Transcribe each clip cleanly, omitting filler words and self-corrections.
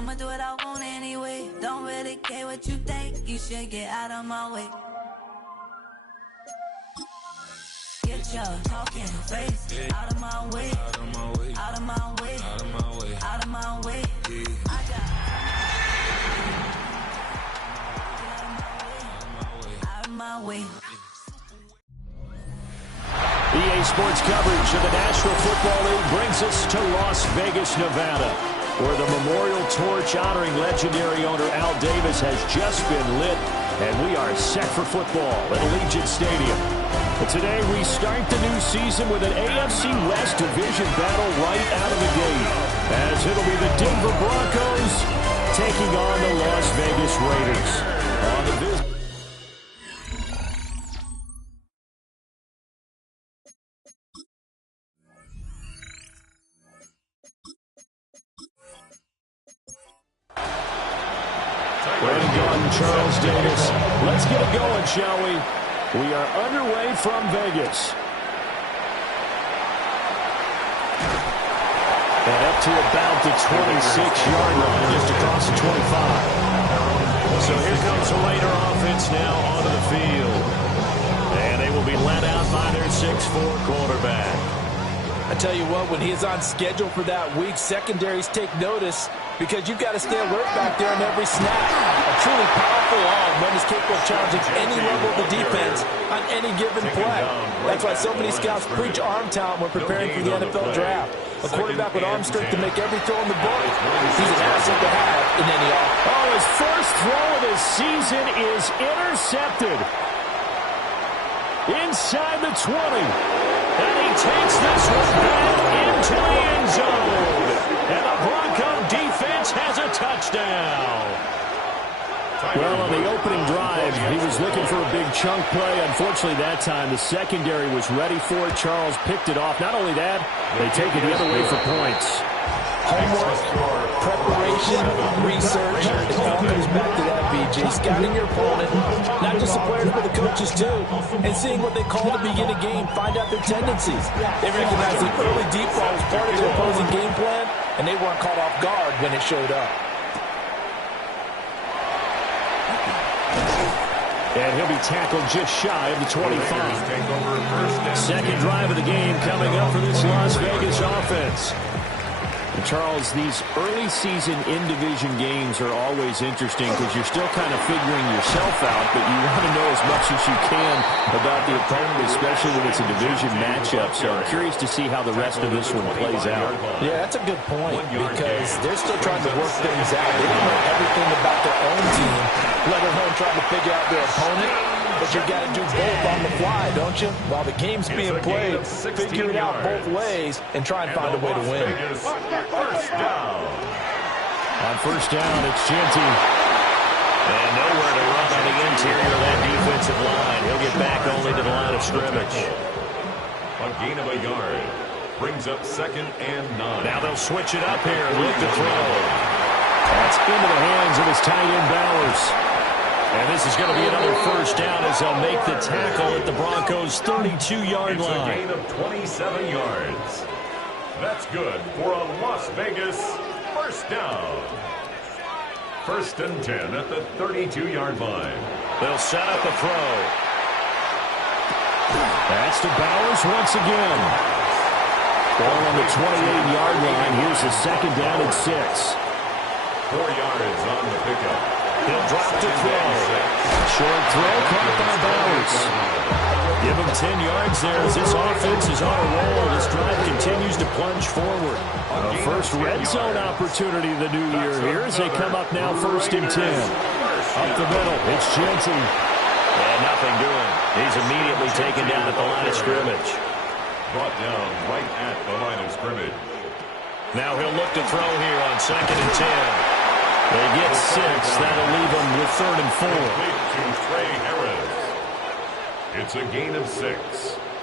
I'ma do what I want anyway. Don't really care what you think. You should get out of my way. Get your talking face out of my way. Out of my way. Out of my way. Out of my way. Out of my way. I got out of my way. EA Sports coverage of the National Football League brings us to Las Vegas, Nevada, where the memorial torch honoring legendary owner Al Davis has just been lit, and we are set for football at Allegiant Stadium. But today we start the new season with an AFC West division battle right out of the gate, as it'll be the Denver Broncos taking on the Las Vegas Raiders. On the visit. Charles Davis. Let's get it going, shall we? We are underway from Vegas. And up to about the 26-yard line, just across the 25. So here comes the Raider offense now onto the field. And they will be led out by their 6'4" quarterback. I tell you what, when he's on schedule for that week, secondaries take notice because you've got to stay alert back there on every snap. A truly powerful arm when he's capable of challenging any level of the defense on any given play. That's why so many scouts preach arm talent when preparing for the NFL draft. A quarterback with arm strength to make every throw in the book. He's an asset to have in any offense. Oh, his first throw of the season is intercepted. Inside the 20. And he takes this one back into the end zone. And the Bronco defense has a touchdown. Well, on the opening drive, he was looking for a big chunk play. Unfortunately, that time, the secondary was ready for it. Charles picked it off. Not only that, they take it the other way for points. Homework, preparation, research, it all comes back to that, BG. Scouting your opponent, not just the players, but the coaches too, and seeing what they call to begin a game, find out their tendencies. They recognize the early deep ball was part of their opposing game plan, and they weren't caught off guard when it showed up. And he'll be tackled just shy of the 25. Second drive of the game coming up for this Las Vegas offense. And Charles, these early season in-division games are always interesting because you're still kind of figuring yourself out, but you want to know as much as you can about the opponent, especially when it's a division matchup. So I'm curious to see how the rest of this one plays out. Yeah, that's a good point because they're still trying to work things out. They don't know everything about their own team, let alone trying to figure out their opponent. But you got to do both on the fly, don't you? While the game's being played, figure it out both ways and try and find a way to win. On first down, it's Jeanty. And nowhere to run on the interior of that defensive line. He'll get back only to the line of scrimmage. A gain of a yard brings up 2nd and 9. Now they'll switch it up here and look to throw. That's into the hands of his tight end Bowers. And this is going to be another first down as they'll make the tackle at the Broncos' 32-yard line. It's a gain of 27 yards. That's good for a Las Vegas first down. 1st and 10 at the 32-yard line. They'll set up a throw. That's to Bowers once again. Ball on the 28-yard line. Here's the 2nd down and 6. 4 yards on the pickup. He'll drop to throw. Short throw caught by Bowers. Give him 10 yards there as this offense is on a roll. This drive continues to plunge forward. A first red zone opportunity of the new year here as they come up now 1st and 10. Up the middle, it's Jeanty. And nothing doing. He's immediately taken down at the line of scrimmage. Brought down right at the line of scrimmage. Now he'll look to throw here on 2nd and 10. They get 6. That'll leave them with 3rd and 4. To Trey Harris. It's a gain of 6.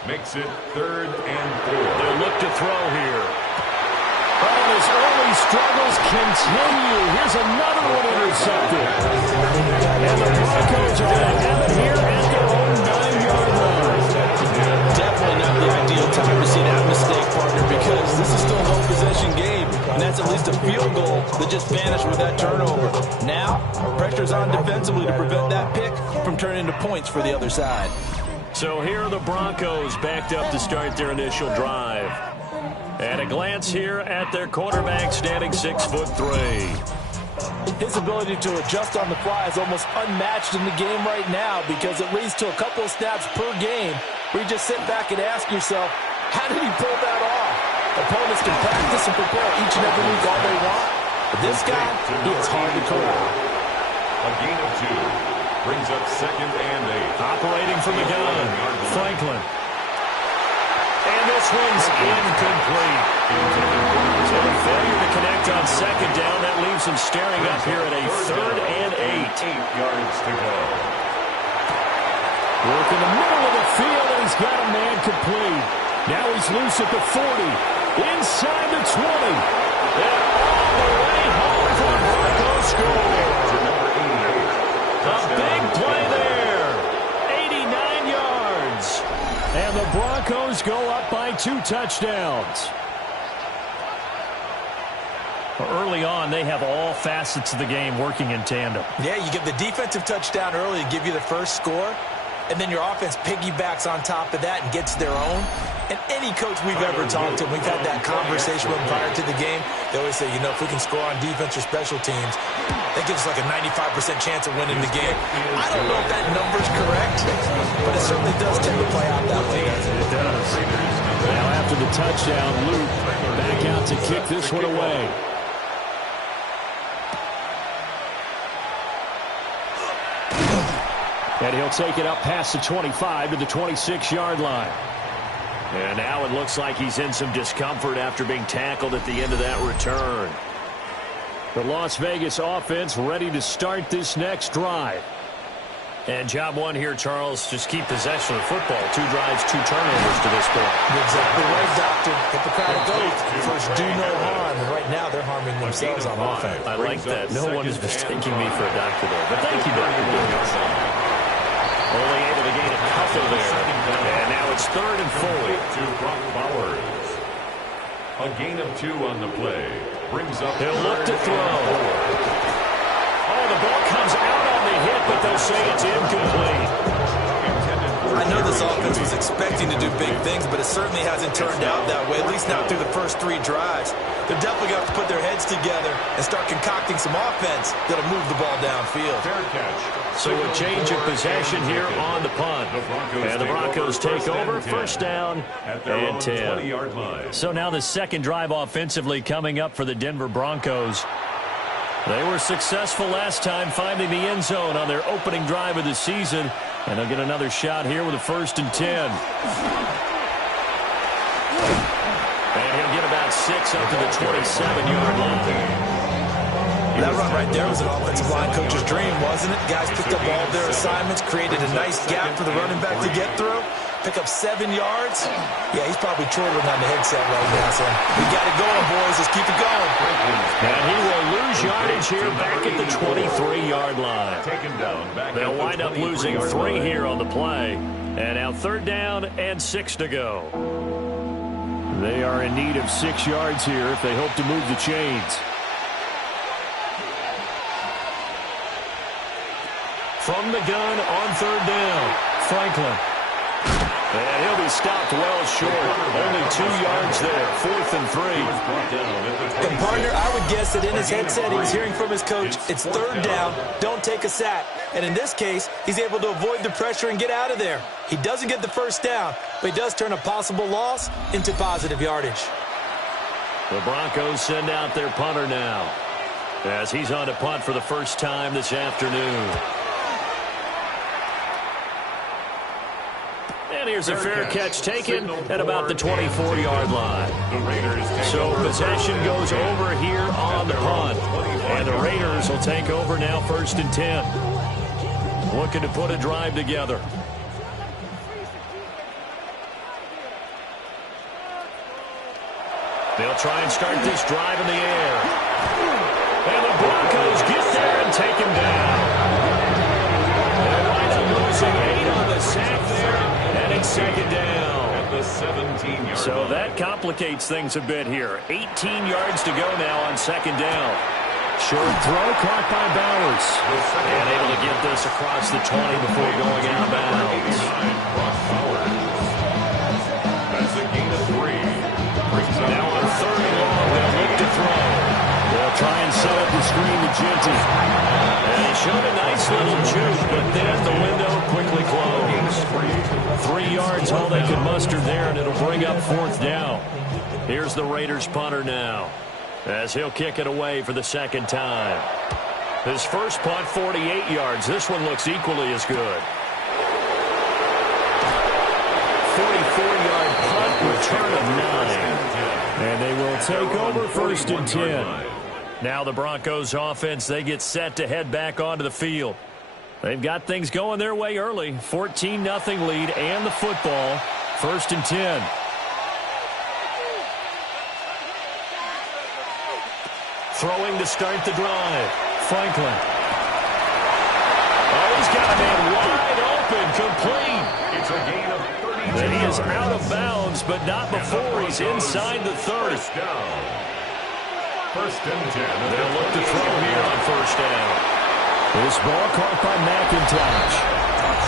Makes it 3rd and 4. They'll look to throw here. Oh, and his early struggles continue. Here's another one intercepted. And the Broncos are going to have it here at their own 9-yard line. Definitely not the ideal time to see that mistake, partner, because this is still a low possession game. And that's at least a field goal that just vanished with that turnover. Now, pressure's on defensively to prevent that pick from turning into points for the other side. So here are the Broncos backed up to start their initial drive. At a glance here at their quarterback, standing 6'3". His ability to adjust on the fly is almost unmatched in the game right now because it leads to a couple of snaps per game where you just sit back and ask yourself, how did he pull that off? Opponents can practice and prepare each and every week all they want, but this guy, he is hard to corral. A gain of 2 brings up 2nd and 8. Operating from the gun, Franklin. And this one's incomplete. So a failure to connect on 2nd down. That leaves him staring up here at a 3rd and 8. 8 yards to go. Work in the middle of the field, and he's got a man complete. Now he's loose at the 40. Inside the 20. And all the way home for a Broncos score. A big play there. 89 yards. And the Broncos go up by 2 touchdowns. Early on, they have all facets of the game working in tandem. Yeah, you get the defensive touchdown early to give you the first score, and then your offense piggybacks on top of that and gets their own. And any coach we've ever talked to, we've had that conversation with them prior to the game, they always say, you know, if we can score on defense or special teams, that gives us like a 95% chance of winning the game. I don't know if that number's correct, but it certainly does tend to play out that way. It does. Now after the touchdown, Luke back out to kick this one away. And he'll take it up past the 25 to the 26-yard line. And now it looks like he's in some discomfort after being tackled at the end of that return. The Las Vegas offense ready to start this next drive. And job one here, Charles, just keep possession of the football. 2 drives, 2 turnovers to this point. You're exactly right, Doctor. Hippocratic oath. First, do no harm. And right now, they're harming themselves on offense. I like that. No one is mistaking me for a doctor there. But thank you, Doctor. Only able to gain a couple there. And now it's 3rd and 4. To Brock Bowers. A gain of 2 on the play. Brings up. He'll look to throw. Oh, the ball comes out on the hit, but they'll say it's incomplete. I know this offense was expecting to do big things, but it certainly hasn't turned out that way, at least not through the first 3 drives. They're definitely going to have to put their heads together and start concocting some offense that'll move the ball downfield. Fair catch. So a change of possession here on the punt. And the Broncos take over, first down and 10. 20-yard line. So now the second drive offensively coming up for the Denver Broncos. They were successful last time finding the end zone on their opening drive of the season. And they'll get another shot here with a 1st and 10. And he'll get about 6 up to the 27-yard line. That run right there was an offensive line coach's dream, wasn't it? Guys picked up all of their assignments, created a nice gap for the running back to get through. Pick up 7 yards. Yeah, he's probably chortling on the headset right now, so we got it going, boys. Let's keep it going. And he will lose yardage here back at the 23-yard line. Taken down. They'll wind up losing 3 here on the play. And now 3rd down and 6 to go. They are in need of 6 yards here if they hope to move the chains. From the gun on 3rd down, Franklin. And he'll be stopped well short. Only 2 yards there. 4th and 3. And partner, I would guess that in his headset he was hearing from his coach, it's 3rd down, don't take a sack. And in this case, he's able to avoid the pressure and get out of there. He doesn't get the first down, but he does turn a possible loss into positive yardage. The Broncos send out their punter now, as he's on to punt for the first time this afternoon. And here's a fair catch taken at about the 24-yard line. So possession goes over here on the punt. And the Raiders will take over now 1st and 10. Looking to put a drive together. They'll try and start this drive in the air. And the Broncos get there and take him down. They wind up losing 8 on the sack there. And it's 2nd down. At the 17. So that complicates things a bit here. 18 yards to go now on second down. Short throw caught by Bowers. And able to get this across the 20 before going out of bounds. That's a gain of 3. Now on third and long, they'll look to throw. They'll try and set up the screen to Ginty. And he showed a nice little juke, but then the window quickly closed. 3 yards all they could muster there, and it'll bring up fourth down. Here's the Raiders punter now, as he'll kick it away for the second time. His first punt, 48 yards. This one looks equally as good. 44-yard punt, return of 9. And they will take over first and 10. Now the Broncos offense, they get set to head back onto the field. They've got things going their way early. 14-0 lead and the football. First and 10. Throwing to start the drive. Franklin. Oh, he's got a man wide open, complete. It's a gain of 32. And he is out of bounds, but not before he's inside the 30. First down. First and 10. They'll look to throw here on first down. This ball caught by McIntosh.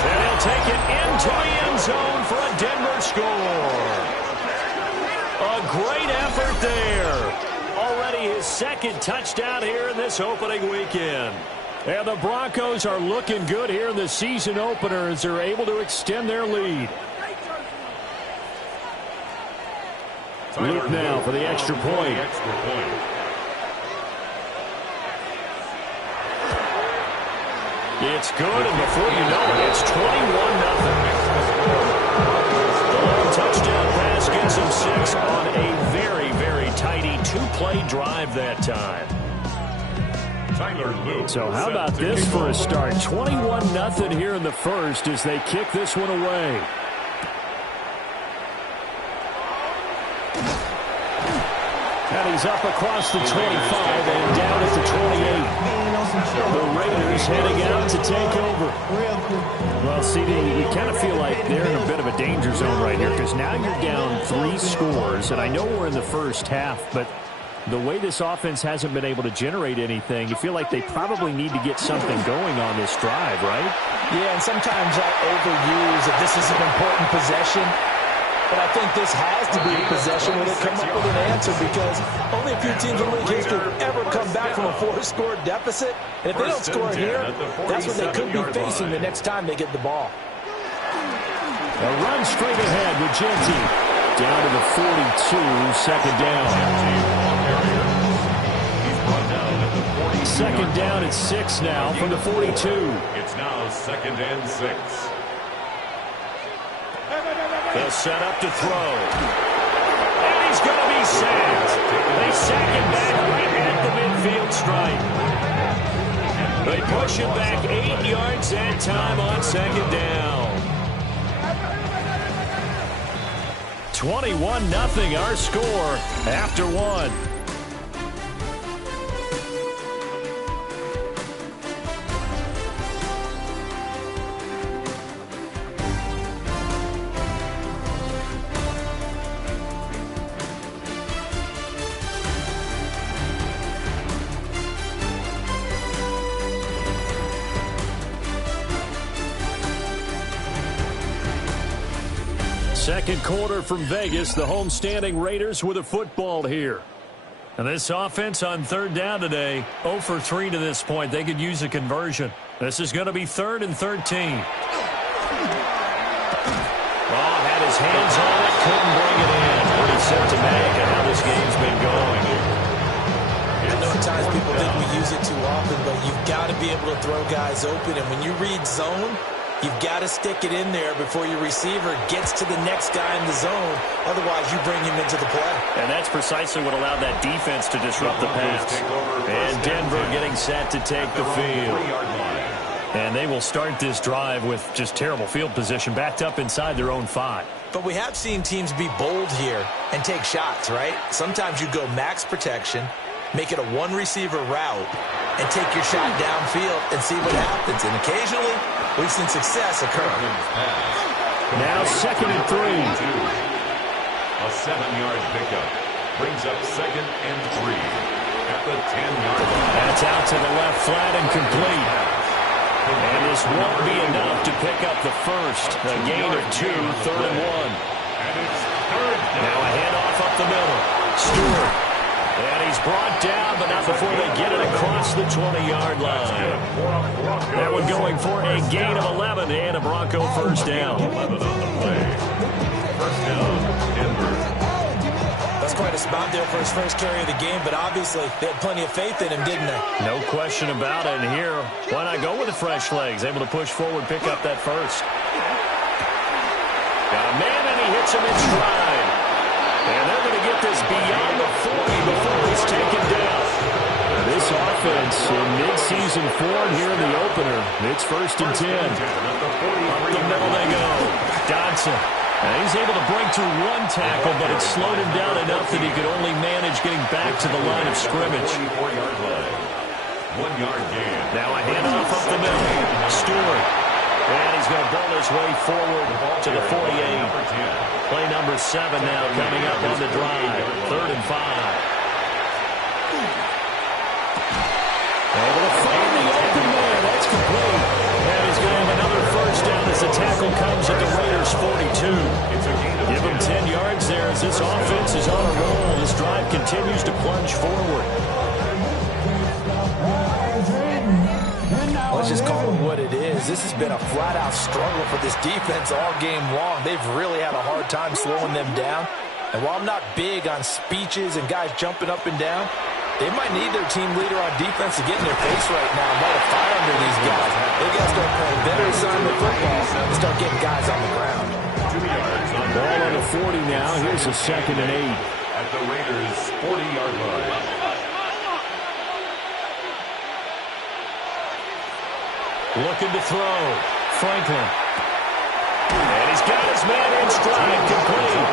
And he'll take it into the end zone for a Denver score. A great effort there. Already his second touchdown here in this opening weekend. And the Broncos are looking good here in the season opener as they're able to extend their lead. Luke now for the extra point. It's good, and before you know it, it's 21-0. The long touchdown pass gets him 6 on a very, very tidy 2-play drive that time. So how about this for a start? 21-0 here in the first as they kick this one away. And he's up across the 25 and down at the 28. The Raiders heading out to take over. Well, CD, you kind of feel like they're in a bit of a danger zone right here because now you're down 3 scores, and I know we're in the first half, but the way this offense hasn't been able to generate anything, you feel like they probably need to get something going on this drive, right? Yeah, and sometimes I overuse that this is an important possession. But I think this has to be a possession where they come up with an answer because only a few teams in league history ever come back from a 4-score deficit. And if they don't score here, that's what they could be facing the next time they get the ball. A run straight ahead with Ginty. Down to the 42, second down. Second down at 6 now from the 42. It's now second and 6. They'll set up to throw. And he's going to be sacked. They sack him back right at the midfield stripe. They push him back 8 yards that time on second down. 21-0 our score after 1. Second quarter from Vegas, the homestanding Raiders with a football here. And this offense on third down today, 0 for 3 to this point. They could use a conversion. This is going to be 3rd and 13. Had his hands on it, couldn't bring it in. Pretty symptomatic of how this game's been going. I know at times people think we use it too often, but you've got to be able to throw guys open. And when you read zone, you've got to stick it in there before your receiver gets to the next guy in the zone. Otherwise, you bring him into the play. And that's precisely what allowed that defense to disrupt the pass. And Denver getting set to take the field. And they will start this drive with just terrible field position, backed up inside their own 5. But we have seen teams be bold here and take shots, right? Sometimes you go max protection, make it a one-receiver route, and take your shot downfield and see what happens. And occasionally, we've seen success occur. Now 2nd and 3. A 7-yard pickup brings up 2nd and 3 at the 10-yard line. That's out to the left flat and complete. And this won't be enough to pick up the first. A gain of 2, 3rd and 1. And it's 3rd down. Now a handoff up the middle. Stewart. And he's brought down, but not before they get it across the 20-yard line. That one going for a gain of 11 and a Bronco first down. 11 on the play. First down, Denver. That's quite a spot there for his first carry of the game, but obviously they had plenty of faith in him, didn't they? No question about it. And here, why not go with the fresh legs? Able to push forward, pick up that first. Got a man, and he hits him in stride. And they're going to get this beyond the 40 before he's taken down. This offense in mid-season form here in the opener. It's 1st and 10. Up the middle they go. Dodson. And he's able to break through one tackle, but it slowed him down enough that he could only manage getting back to the line of scrimmage. 44-yard line. 1-yard gain. Now a handoff up the middle. Stewart. And he's going to ball his way forward to the 48. Play number 7 now coming up on the drive. 3rd and 5. Able to find the open man. That's complete. And he's going to have another first down as the tackle comes at the Raiders' 42. Give him 10 yards there as this offense is on a roll. This drive continues to plunge forward. Let's just call it what it is. This has been a flat-out struggle for this defense all game long. They've really had a hard time slowing them down. And while I'm not big on speeches and guys jumping up and down, they might need their team leader on defense to get in their face right now and light a fire under these guys. They got to start playing better assignment football and start getting guys on the ground. 2 yards on Ball on the 40 now. Here's a 2nd and 8. at the Raiders' 40-yard line. Looking to throw. Franklin. And he's got his man in stride, complete.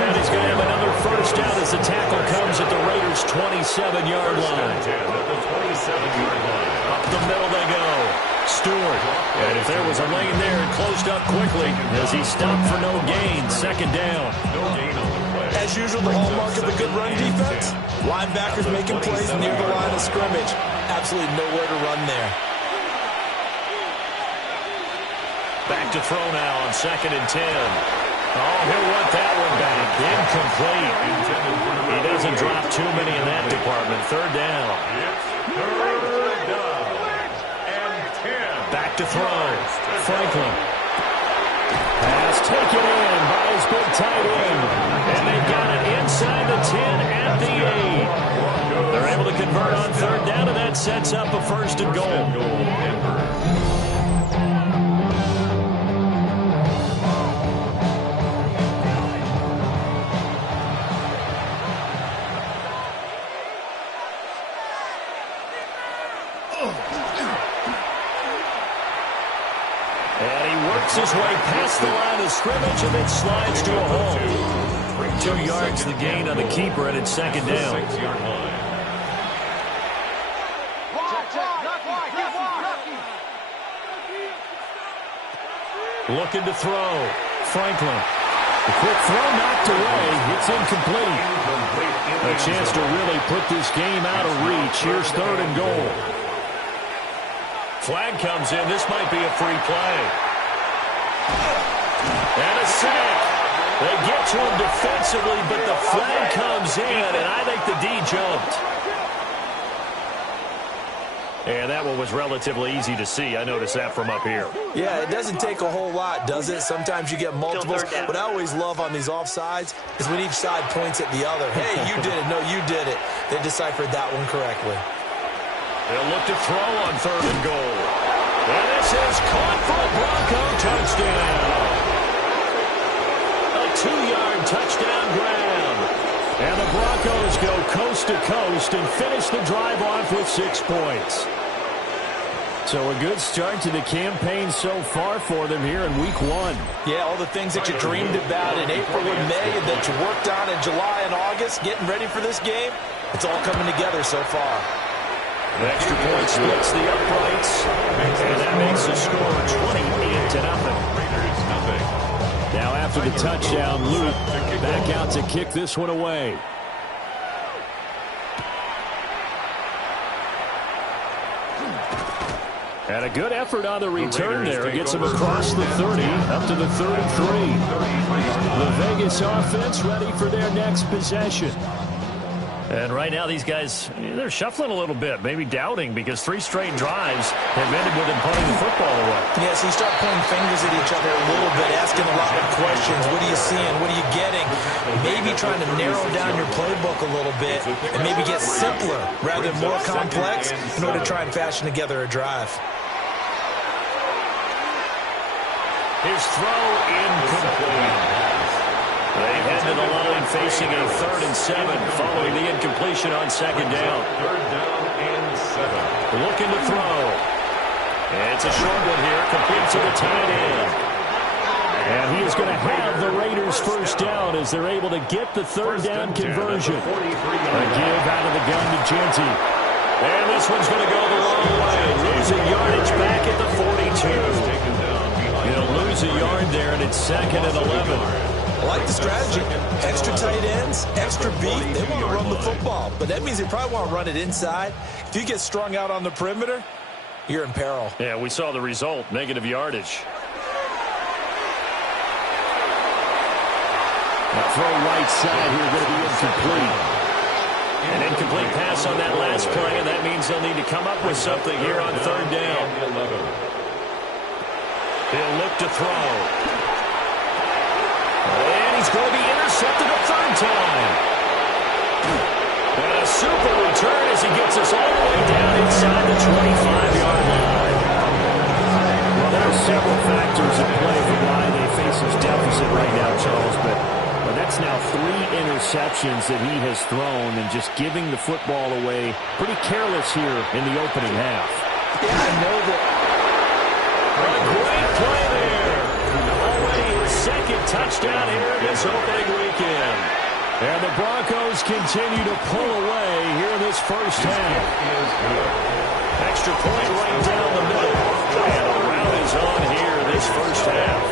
And he's going to have another first down as the tackle comes at the Raiders' 27-yard line. At the 27-yard line. Up the middle they go. Stewart. And if there was a lane there, it closed up quickly as he stopped for no gain. 2nd down. No gain on the play. As usual, the hallmark of a good run defense, linebackers making plays near the line of scrimmage. Absolutely nowhere to run there. Back to throw now on 2nd and 10. Oh, he'll want that one back. Incomplete. He doesn't drop too many in that department. 3rd down. It's 3rd down and 10. Back to throw. Franklin. Pass taken in by his big tight end. And they've got it inside the 10 at the 8. They're able to convert on 3rd down, and that sets up a 1st and goal. Denver. And he works his way past the line of scrimmage and then slides to a hole. 2 yards the gain on the keeper, and it's 2nd down. 6-yard line. Looking to throw. Franklin. The quick throw knocked away. It's incomplete. A chance to really put this game out of reach. Here's 3rd and goal. Flag comes in. This might be a free play. And a sack. They get to him defensively, but the flag comes in, and I think the D jumped. And that one was relatively easy to see. I noticed that from up here. Yeah, it doesn't take a whole lot, does it? Sometimes you get multiples. What I always love on these offsides is when each side points at the other. Hey, you did it. No, you did it. They deciphered that one correctly. They'll look to throw on 3rd and goal. And this is caught for a Bronco touchdown. A 2-yard touchdown grab. And the Broncos go coast to coast and finish the drive off with 6 points. So a good start to the campaign so far for them here in week 1. Yeah, all the things that you dreamed about in April and May and that you worked on in July and August, getting ready for this game, it's all coming together so far. An extra point splits the uprights, and that makes the score 28-0. Raiders 0. Now after the touchdown, Luke back out to kick this one away. And a good effort on the return there. Gets him across the 30, up to the 33. The Vegas offense ready for their next possession. And right now these guys, they're shuffling a little bit, maybe doubting, because 3 straight drives have ended with them punting the football away. Yeah, so you start pointing fingers at each other a little bit, asking a lot of questions. What are you seeing? What are you getting? Maybe trying to narrow down your playbook a little bit and maybe get simpler rather than more complex in order to try and fashion together a drive. His throw incomplete. They head to the line facing a 3rd and 7 following the incompletion on 2nd down. 3rd down and 7. Looking to throw. It's a short one here, complete to the tight end. And he is going to have the Raiders first down as they're able to get the 3rd down conversion. A give out of the gun to Jeanty. And this one's going to go the long way. Losing yardage back at the 42. He'll lose a yard there, and it's 2nd and 11. I like the strategy. Extra tight ends, extra beat. They want to run the football, but that means they probably want to run it inside. If you get strung out on the perimeter, you're in peril. Yeah, we saw the result, negative yardage. The throw right side here going to be incomplete. An incomplete pass on that last play, and that means they'll need to come up with something here on 3rd down. He'll look to throw. And he's going to be intercepted a 3rd time. And a super return as he gets us all the way down inside the 25-yard line. Well, there are several factors at play for why they face this deficit right now, Charles, but that's now 3 interceptions that he has thrown, and just giving the football away pretty careless here in the opening half. Yeah, I know that. A great play there. Already his 2nd touchdown here this opening weekend. And the Broncos continue to pull away here in this first half. Extra point right down the middle. And a rout is on here this first half.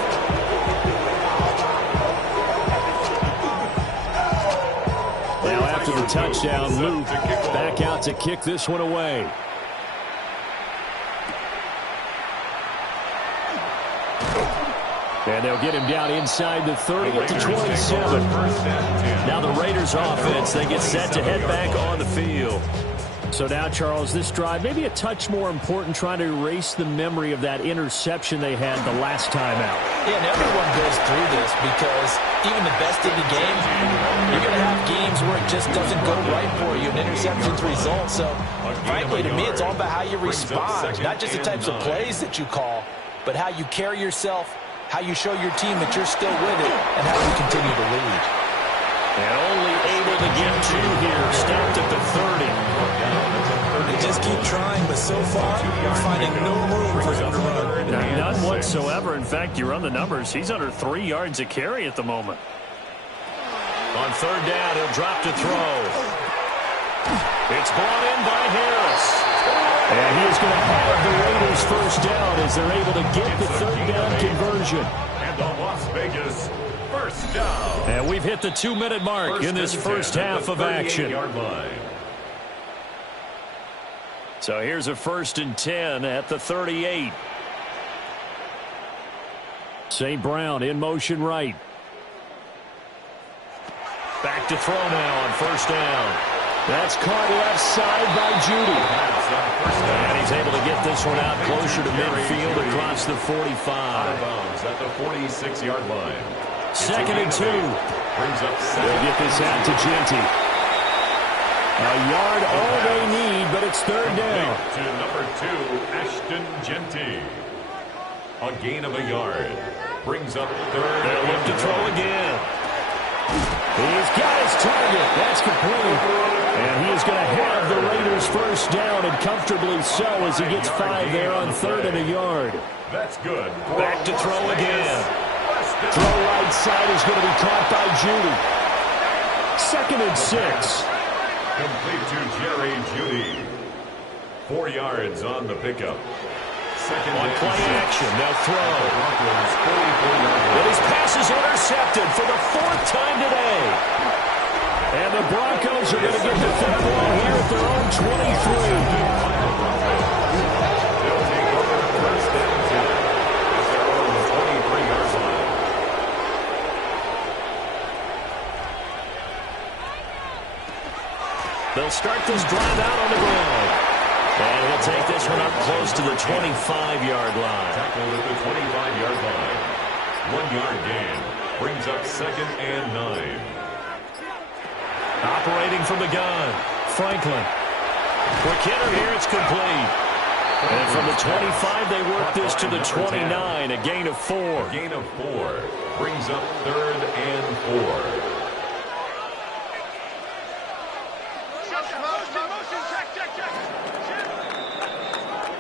Now after the touchdown, Luke back out to kick this one away. And they'll get him down inside the 30 at the 27. Now the Raiders offense, they get set to head back on the field. So now, Charles, this drive maybe a touch more important, trying to erase the memory of that interception they had the last time out. Yeah, and everyone goes through this because even the best in the game, you're going to have games where it just doesn't go right for you, and interceptions result. So, frankly, to me, it's all about how you respond, not just the types of plays that you call, but how you carry yourself, how you show your team that you're still with it, and how you continue to lead. And only able to get 2 here, stopped at the 30. They just keep trying, but so far, you're finding no room for him to run. None whatsoever. In fact, you run the numbers. He's under 3 yards a carry at the moment. On 3rd down, he'll drop to throw. It's brought in by Harris. And he is going to have the Raiders first down as they're able to get the 3rd down conversion. And the Las Vegas first down. And we've hit the 2-minute mark in this first half of action. So here's a 1st and 10 at the 38. St. Brown in motion right. Back to throw now on 1st down. That's caught left side by Judy. And he's able to get this one out closer to midfield across the 45. At the 46-yard line. 2nd and 2. They'll get this out to Jeanty. A yard all they need, but it's 3rd down. To number 2, Ashton Jeanty. A gain of a yard. Brings up 3rd. They'll look to throw again. He's got his target. That's complete. And he is going to have the Raiders first down, and comfortably so, as he gets 5 there on 3rd and a yard. That's good. Back to throw again. Throw right side is going to be caught by Judy. 2nd and 6. Complete to Jerry Judy. 4 yards on the pickup. On play action, they'll throw. And his pass is intercepted for the 4th time today. And the Broncos are going to get the football here at their own 23. They'll start this drive out on the ground. And he'll take this one up close to the 25-yard line. Tackled at the 25-yard line. 1-yard gain. Brings up 2nd and 9. Operating from the gun, Franklin. Quick hitter here, it's complete. And from the 25, they work this to the 29, a gain of 4. A gain of 4. Brings up 3rd and 4.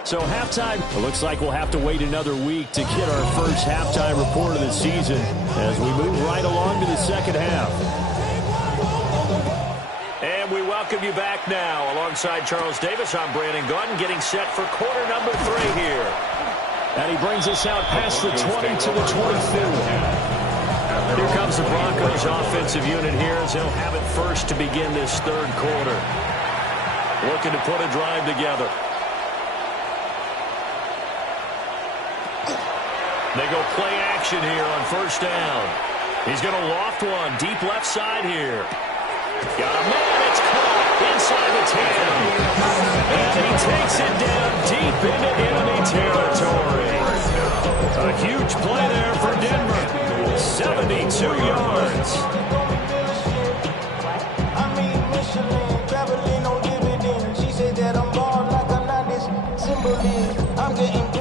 So halftime, it looks like we'll have to wait another week to get our first halftime report of the season as we move right along to the second half. And we welcome you back now. Alongside Charles Davis, I'm Brandon Gaudin, getting set for quarter number 3 here. And he brings us out past the 20 to the 22. Here comes the Broncos offensive unit here as they'll have it first to begin this 3rd quarter. Looking to put a drive together. They go play action here on 1st down. He's going to loft one deep left side here. Got a man. It's caught inside the 10. And he takes it down deep into enemy territory. A huge play there for Denver. 72 yards.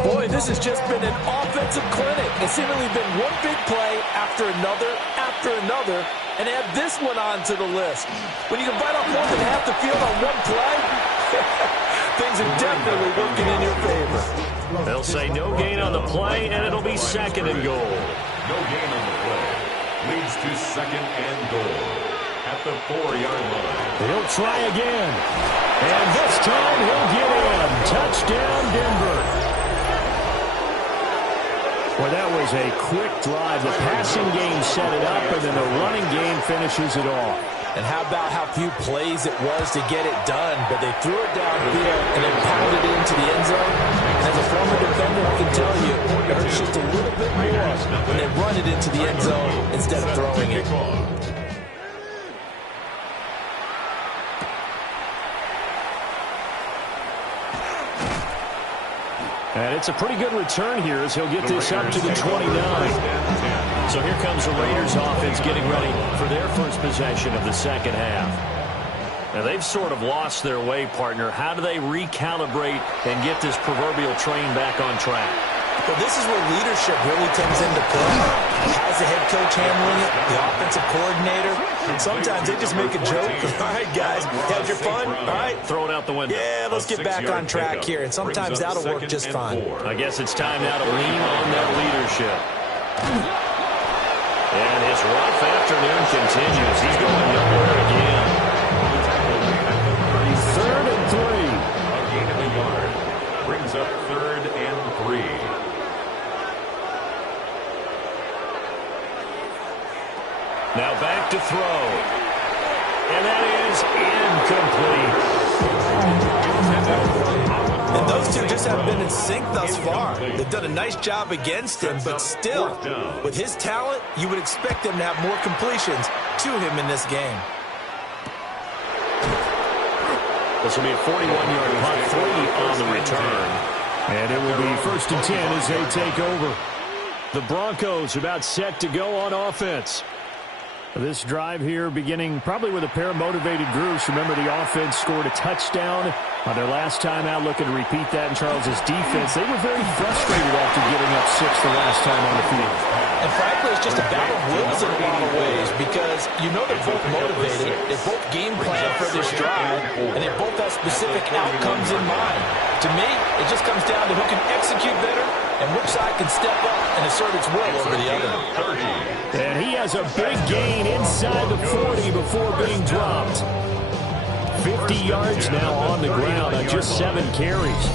Boy, this has just been an offensive clinic. It's seemingly been one big play after another, and add this one on to the list. When you can bite off more than half the field on one play, things are definitely working in your favor. They'll say no gain on the play, and it'll be 2nd and goal. No gain on the play. Leads to 2nd and goal at the 4-yard line. He'll try again. And this time he'll get in. Touchdown, Denver. Well, that was a quick drive. The passing game set it up, and then the running game finishes it off. And how about how few plays it was to get it done, but they threw it downfield and then pounded it into the end zone. And as a former defender, I can tell you, it hurts just a little bit more when they run it into the end zone instead of throwing it. And it's a pretty good return here as he'll get this up to the 29. So here comes the Raiders offense getting ready for their first possession of the second half. Now they've sort of lost their way, partner. How do they recalibrate and get this proverbial train back on track? Well, this is where leadership really comes into play. How's the head coach handling it? The offensive coordinator? And sometimes they just make a joke. All right, guys, had your fun? All right. Throw it out the window. Yeah, let's get back on track here. And sometimes that'll work just fine. I guess it's time now to lean on that leadership. And his rough afternoon continues. He's going nowhere again. 3rd and 3. A gain of a yard. Brings up 3rd and 3. Now back to throw. And that is incomplete. And those two just haven't been in sync thus far. They've done a nice job against him, but still, with his talent, you would expect them to have more completions to him in this game. This will be a 41-yard punt, 3 on the return. And it will be 1st and 10 as they take over. The Broncos about set to go on offense. This drive here beginning probably with a pair of motivated groups. Remember, the offense scored a touchdown on their last time out. Looking to repeat that in Charles's defense. They were very frustrated after giving up 6 the last time on the field. And frankly, it's just a battle of wills in a lot of ways because you know they're both motivated. They both game plan for this drive, and they both have specific outcomes in mind. To me, it just comes down to who can execute better and which side can step up and assert its will over the other. And he has a big gain inside the 40 before being dropped. 50 yards now on the ground on just 7 carries.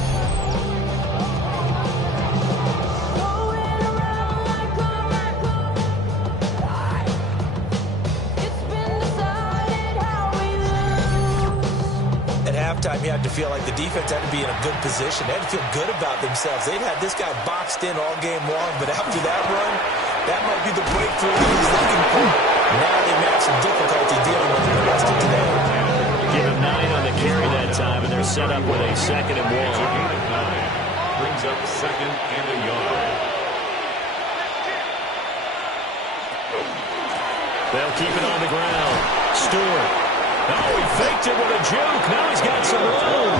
time, you had to feel like the defense had to be in a good position. They had to feel good about themselves. They'd had this guy boxed in all game long, but after that run, that might be the breakthrough he was looking for. Now they may have some difficulty dealing with the rest of today. Give him 9 on the carry that time, and they're set up with a 2nd and 1. Brings up 2nd and a yard. They'll keep it on the ground. Stewart. Oh, he faked it with a juke. Now he's got some room.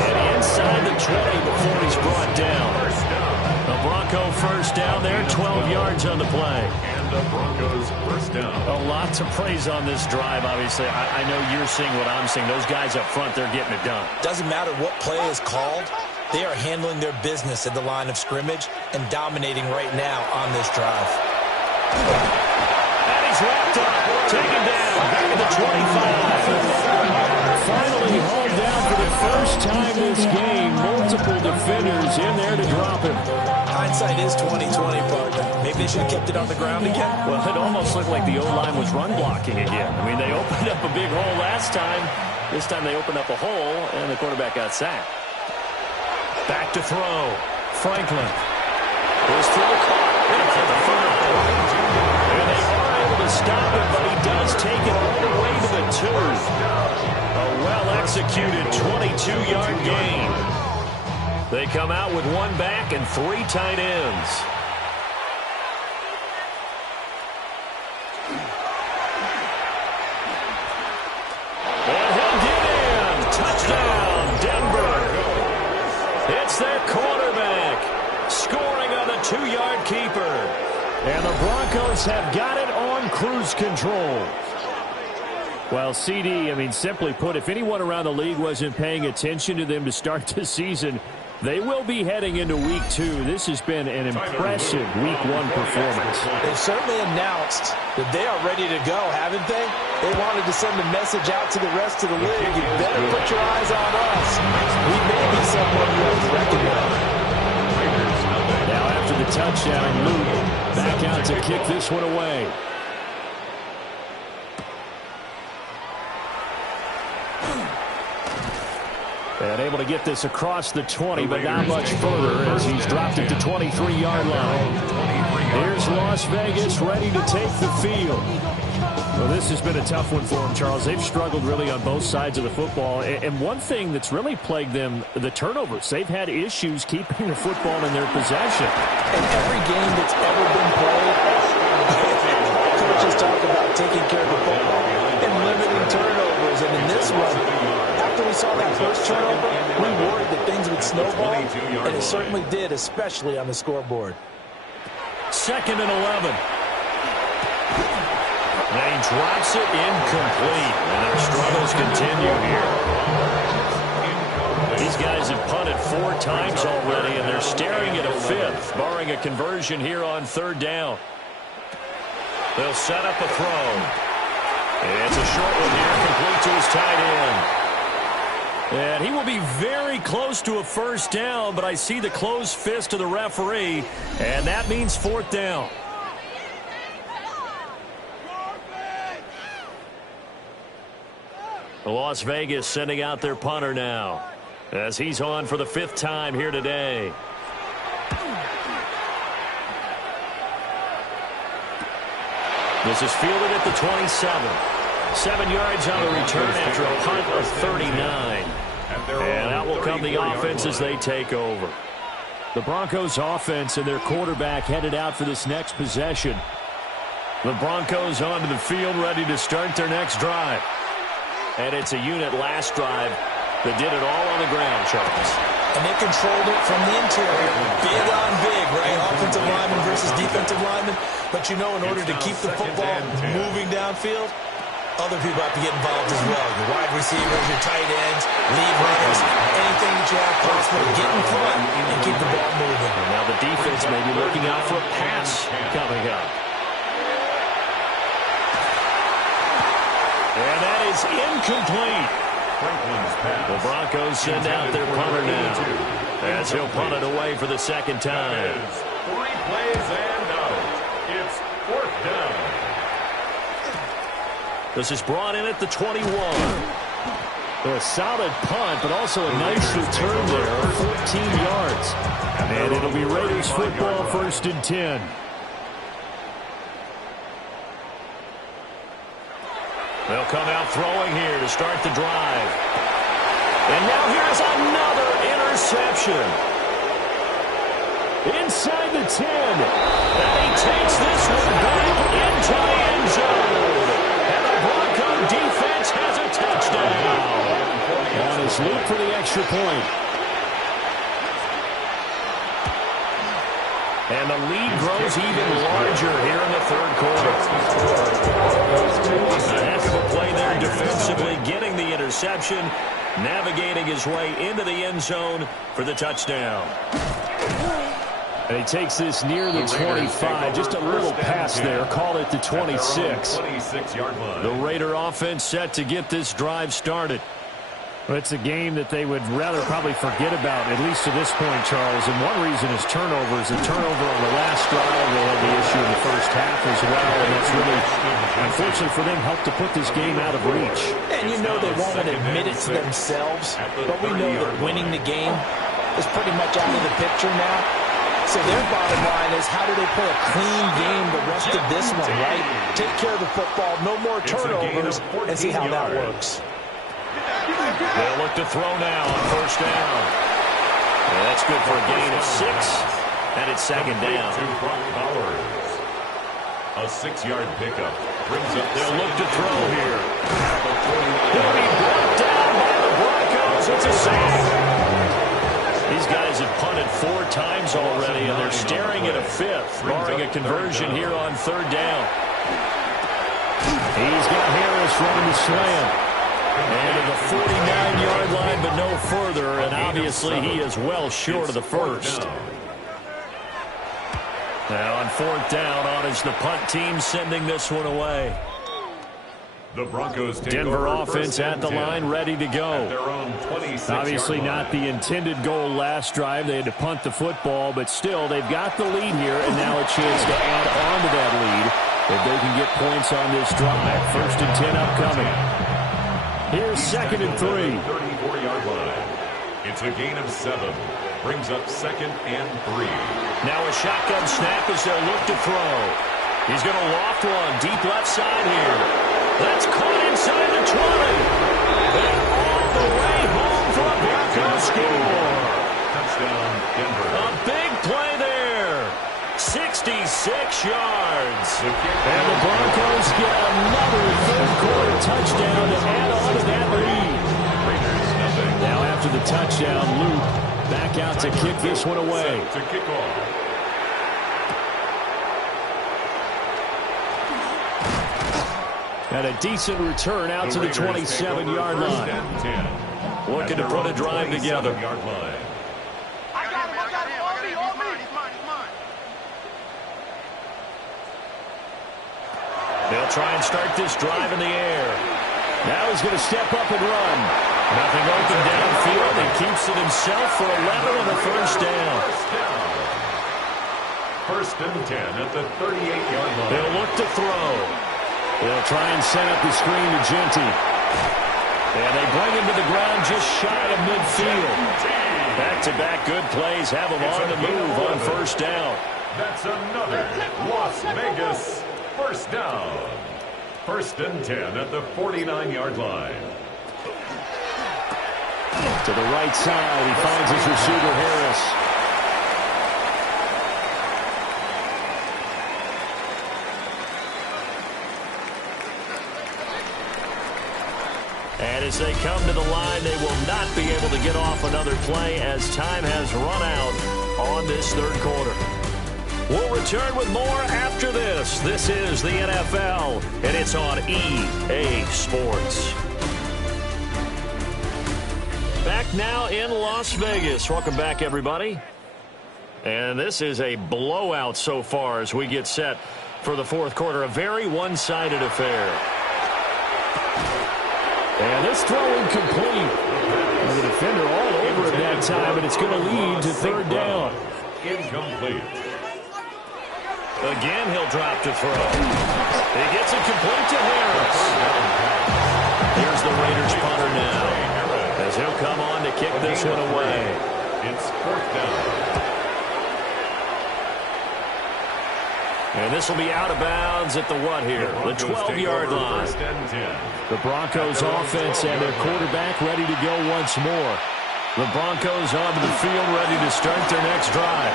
And inside the 20 before he's brought down. The Bronco first down there, 12 yards on the play. And the Broncos first down. A lot to praise on this drive, obviously. I know you're seeing what I'm seeing. Those guys up front, they're getting it done. Doesn't matter what play is called. They are handling their business at the line of scrimmage and dominating right now on this drive. And he's wrapped up. Taken down. Back at the 25. Finally hauled down for the first time this game. Multiple defenders in there to drop him. Hindsight is 20/20, partner. Maybe they should have kept it on the ground again. Well, it almost looked like the O-line was run blocking again. I mean, they opened up a big hole last time. This time they opened up a hole, and the quarterback got sacked. Back to throw. Franklin. His throw caught. For the first. And they are able to stop it, but he does take it all the way to the 2. A well-executed 22-yard gain. They come out with 1 back and 3 tight ends. And he'll get in. Touchdown, Denver. It's their quarterback scoring on the 2-yard keeper. And the Broncos have got it on cruise control. Well, CD, I mean, simply put, if anyone around the league wasn't paying attention to them to start the season, they will be heading into Week 2. This has been an impressive Week 1 performance. They've certainly announced that they are ready to go, haven't they? They wanted to send a message out to the rest of the league. You better put your eyes on us. We may be someone you have to reckon with. Now after the touchdown, Luke back out to kick this one away. And able to get this across the 20, but not much further as he's dropped it to 23-yard line. Here's Las Vegas ready to take the field. Well, this has been a tough one for them, Charles. They've struggled really on both sides of the football. And one thing that's really plagued them, the turnovers. They've had issues keeping the football in their possession. In every game that's ever been played, coaches talk about taking care of the football and limiting turnovers. And in this one, after we saw that first turnover, we worried that things would snowball, and it certainly did, especially on the scoreboard. 2nd and 11. And he drops it incomplete. And their struggles continue here. These guys have punted 4 times already, and they're staring at a 5th, barring a conversion here on 3rd down. They'll set up a throw. It's a short one here, complete to his tight end. And he will be very close to a first down, but I see the closed fist of the referee, and that means 4th down. Las Vegas sending out their punter now as he's on for the 5th time here today. This is fielded at the 27. 7 yards on the return after a punt of 39. And out will come the offense as they take over. The Broncos offense and their quarterback headed out for this next possession. The Broncos onto the field ready to start their next drive. And it's a unit last drive that did it all on the ground, Charles. And they controlled it from the interior. Big on big, right? Offensive lineman versus defensive lineman. But you know, in order to keep the football moving downfield, other people have to get involved as well. Your wide receivers, your tight ends, lead runners, anything that you have possible to get in front and keep the ball moving. And now the defense may be looking out for a pass coming up. And that is incomplete. The Broncos send out their punter now as he'll punt it away for the 2nd time. 3 plays and out. It's 4th down. This is brought in at the 21. So a solid punt, but also a nice return there, 14 yards. And it'll be Raiders football, 1st and 10. They'll come out throwing here to start the drive. And now here's another interception. Inside the 10. And he takes this one back into the end zone. And the Bronco defense has a touchdown. On his loop for the extra point. And the lead grows even larger here in the 3rd quarter. A heck of a play there defensively, getting the interception, navigating his way into the end zone for the touchdown. And he takes this near the 25, just a little pass there, call it the 26. The Raider offense set to get this drive started. Well, it's a game that they would rather probably forget about, at least to this point, Charles. And one reason is turnovers. A turnover on the last drive, they had the issue in the first half as well. And that's really, unfortunately for them, helped to put this game out of reach. And you know they won't admit it to themselves, but we know that winning the game is pretty much out of the picture now. So their bottom line is, how do they play a clean game the rest of this one, right? Take care of the football, no more turnovers, and see how that works. They'll look to throw now on 1st down. And that's good for a gain of 6. And it's 2nd down. A 6-yard pickup brings up. They'll look to throw here. He'll be brought down by the Broncos. It's a sack. These guys have punted 4 times already, and they're staring at a 5th, barring a conversion here on 3rd down. He's got Harris running the slant. And to the 49-yard line, but no further, and obviously he is well short of the 1st. Now on 4th down, on is the punt team sending this one away. The Broncos take Denver over offense at the line, ready to go. Obviously not the intended goal last drive. They had to punt the football, but still they've got the lead here, and now a chance to add on to that lead if they can get points on this drive. 1st and 10 upcoming. Here's 2nd and 3. 34-yard line. It's a gain of 7. Brings up 2nd and 3. Now a shotgun snap as they'll look to throw. He's going to loft one deep left side here. That's caught inside the 20. And all the way home for a Broncos score. Touchdown, Denver. A big play there. 66 yards. And the Broncos get another 3rd quarter touchdown to add on to that lead. Now after the touchdown, Luke back out to kick this one away. To kick off. And a decent return out to the 27-yard line. Looking to put a drive together. They'll try and start this drive in the air. Now he's going to step up and run. Nothing open downfield. He keeps it himself for 11 and a 1st down. 1st and 10 at the 38-yard line. They'll look to throw. They'll try and set up the screen to Genty. And they bring him to the ground just shy of midfield. Back-to-back good plays have him on the move on 1st down. That's another Las Vegas 1st down. 1st and 10 at the 49-yard line. To the right side, he finds his receiver, Harris. And as they come to the line, they will not be able to get off another play as time has run out on this 3rd quarter. We'll return with more after this. This is the NFL, and it's on EA Sports. Back now in Las Vegas. Welcome back, everybody. And this is a blowout so far as we get set for the 4th quarter. A very one-sided affair. And this throw incomplete. The defender all over it that time, but it's going to lead to 3rd down. Incomplete. Again, he'll drop to throw. He gets it complete to Harris. Here's the Raiders punter now. as he'll come on to kick this one away. It's 4th down. And this will be out of bounds at the what here? The 12-yard line. The Broncos offense and their quarterback ready to go once more. The Broncos onto the field ready to start their next drive.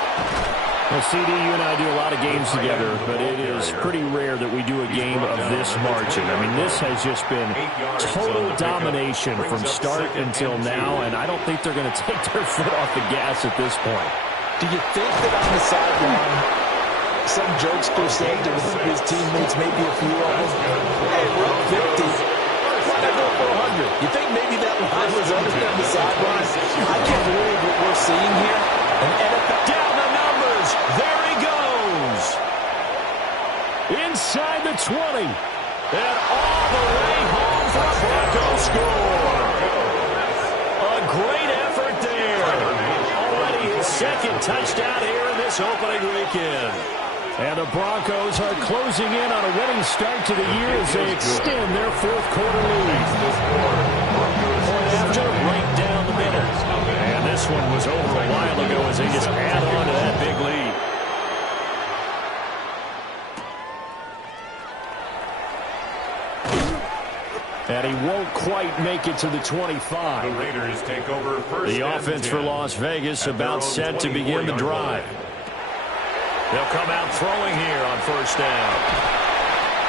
Well, CD, you and I do a lot of games together, but it is pretty rare that we do a game of this margin. I mean, this has just been total domination from start until now, and I don't think they're going to take their foot off the gas at this point. Do you think that on the sideline, some jokester said to his teammates, maybe a few of them, hey, we're up 50. Why not go for 100? You think maybe that line was under on the sideline? I can't believe what we're seeing here. An NFL down the numbers. There he goes. Inside the 20. And all the way home for a Broncos score. A great effort there. Already his second touchdown here in this opening weekend. And the Broncos are closing in on a winning start to the year as they extend their fourth quarter lead. Point after, right down the middle. And this one was over a while ago as they just add on to that big lead. And he won't quite make it to the 25. The Raiders take over first. The offense for Las Vegas about set to begin the drive. They'll come out throwing here on first down.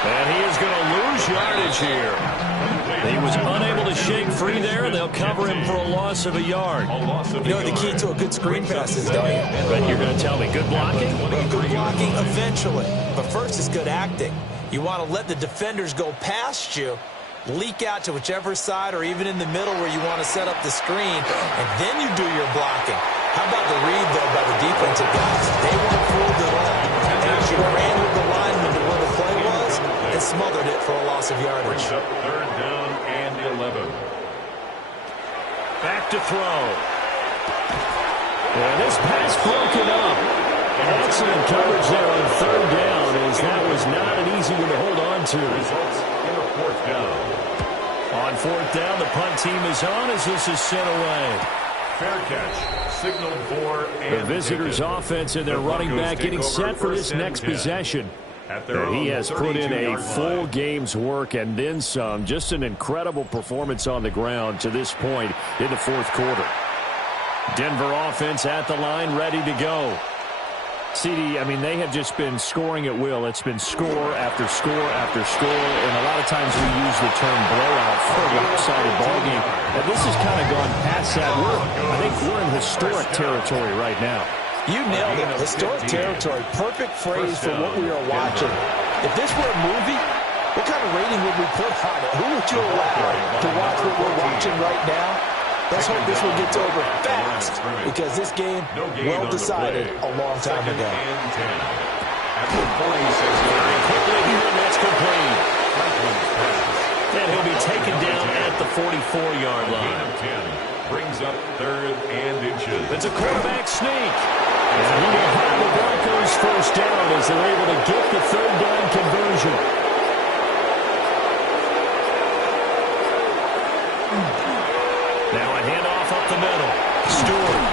And he is going to lose yardage here. He was unable to shake free there. They'll cover him for a loss of a yard. You know the key to a good screen pass is, don't you? But you're going to tell me good blocking? Good blocking eventually. But first is good acting. You want to let the defenders go past you, leak out to whichever side or even in the middle where you want to set up the screen, and then you do your blocking. How about the read, though, by the defensive guys? They weren't fooled at all. They actually ran with the lineman to where the play was and smothered it for a loss of yardage. Up 3rd down and 11. Back to throw. And this pass broken up. Excellent coverage there on 3rd down, as that was not an easy one to hold on to. Results in a 4th down. On 4th down, the punt team is on as this is sent away. Fair catch. Signaled for the visitors' offense and their running back getting set for this next possession. He has put in a full game's work and then some. Just an incredible performance on the ground to this point in the 4th quarter. Denver offense at the line, ready to go. CD, I mean, they have just been scoring at will. It's been score after score after score, and a lot of times we use the term blowout for a lopsided ball game. And this has kind of gone past that. I think we're in historic territory right now. You nailed it. Historic territory. Perfect phrase for what we are watching. If this were a movie, what kind of rating would we put on it? Who would you allow to watch what we're watching right now? Let's hope this one gets over fast, because this game, well decided a long time ago. After 46 very quickly here, and that's complete. And he'll be taken down at the 44-yard line. Brings up 3rd and inches. It's a quarterback sneak. And he will have the Broncos first down as they're able to get the 3rd down conversion. Now a handoff up the middle. Stewart.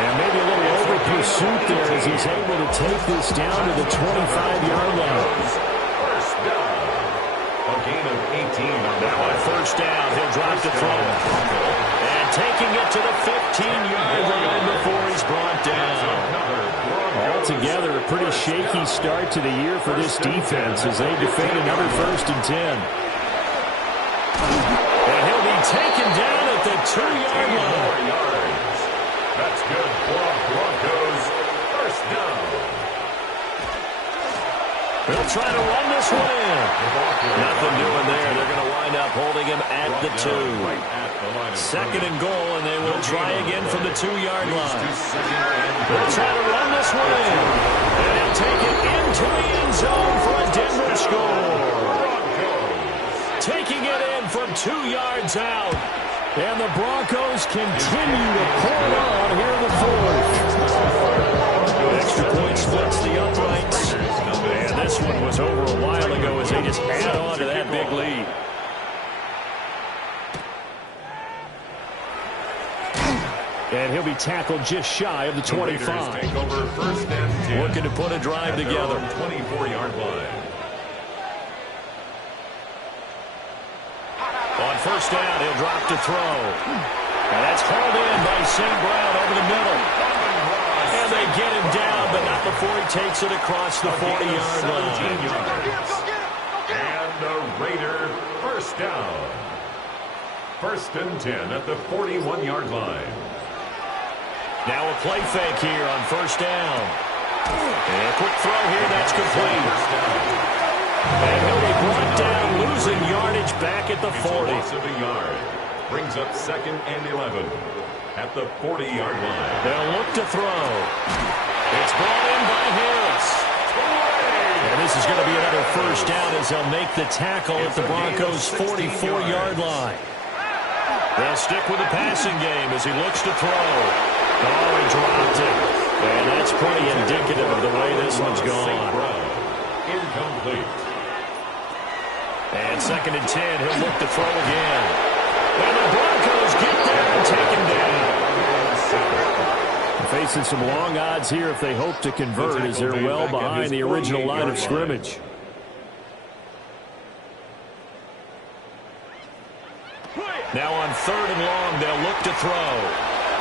And maybe a little over pursuit there as he's able to take this down to the 25-yard line. First down. A gain of 18. Now on first down, he'll drop the throw. And taking it to the 15-yard line before he's brought down. Altogether, a pretty shaky start to the year for this defense as they defend another 1st and 10. And he'll be taken down at the 2-yard line. That's good for Broncos. First down. They'll try to run this one in. Nothing doing there. They're going to wind up holding him at the 2. 2nd and goal, and they will try again from the 2-yard line. They'll try to run this one in. And they'll take it into the end zone for a Denver score. Taking it in from 2 yards out. And the Broncos continue to pour it on here in the 4th. Extra point splits the uprights. And this one was over a while ago as they just add on to that big lead. And he'll be tackled just shy of the 25. Take over first and 10. Looking to put a drive together. 24-yard line. On first down, he'll drop to throw. And that's hauled in by St. Brown over the middle. And they get him down, but not before he takes it across the 40-yard line. And the Raider first down. First and 10 at the 41-yard line. Now a play fake here on first down. And a quick throw here, that's complete. And he'll be brought down, losing yardage back at the 40. Loss of a yard. Brings up second and 11 at the 40-yard line. They'll look to throw. It's brought in by Harris. And this is going to be another first down as they'll make the tackle at the Broncos' 44-yard line. They'll stick with the passing game as he looks to throw. Oh, he dropped it. And that's pretty indicative of the way this one's gone. Incomplete. And second and 10, he'll look to throw again. And the Broncos get there and take him down. Facing some long odds here if they hope to convert as they're well behind the original line of scrimmage. Now on third and long, they'll look to throw.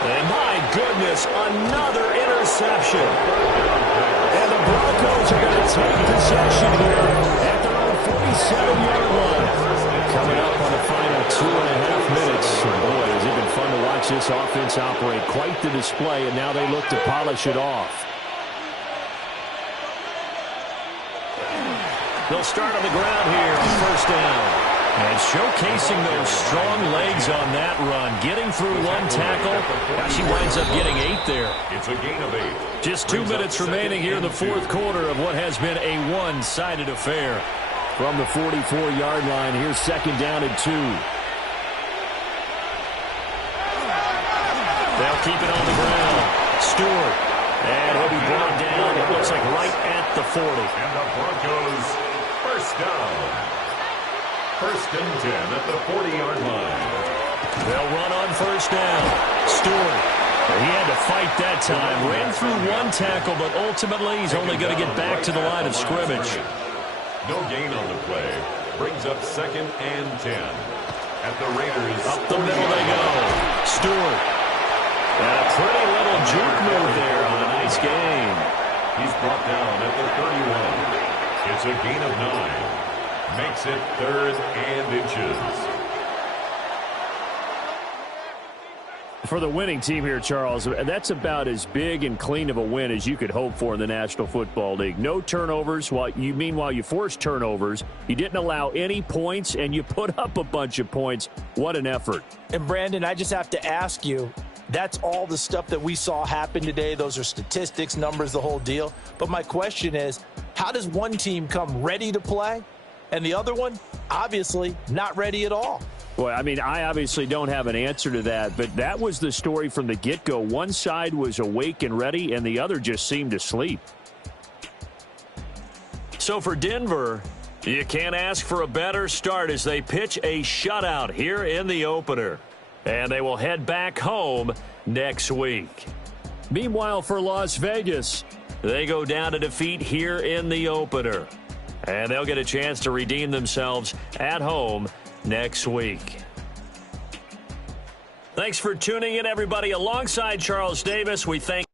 And my goodness, another interception. And the Broncos are going to take possession here at their own 47-yard line. Coming up on the final 2.5 minutes. Boy, has it been fun to watch this offense operate. Quite the display, and now they look to polish it off. They'll start on the ground here on first down. And showcasing those strong legs on that run. Getting through one tackle. Now she winds up getting 8 there. It's a gain of 8. Just 2 minutes remaining here in the fourth quarter of what has been a one-sided affair. From the 44-yard line, here's second down and 2. They'll keep it on the ground. Stewart. And he'll be brought down, it looks like right at the 40. And the Broncos first down. First and 10 at the 40-yard line. They'll run on first down. Stewart. He had to fight that time. Ran through one tackle, but ultimately he's only going to get back to the line of scrimmage. No gain on the play. Brings up second and 10. At the Raiders. Up the middle they go. Stewart. And a pretty little juke move there on a nice gain. He's brought down at the 31. It's a gain of 9. Makes it third and inches. For the winning team here, Charles, that's about as big and clean of a win as you could hope for in the National Football League. No turnovers. Meanwhile, you forced turnovers. You didn't allow any points, and you put up a bunch of points. What an effort. And, Brandon, I just have to ask you, that's all the stuff that we saw happen today. Those are statistics, numbers, the whole deal. But my question is, how does one team come ready to play and the other one, obviously, not ready at all? Well, I mean, I obviously don't have an answer to that, but that was the story from the get-go. One side was awake and ready, and the other just seemed to sleep. So for Denver, you can't ask for a better start as they pitch a shutout here in the opener. And they will head back home next week. Meanwhile, for Las Vegas, they go down to defeat here in the opener. And they'll get a chance to redeem themselves at home next week. Thanks for tuning in, everybody. Alongside Charles Davis, we thank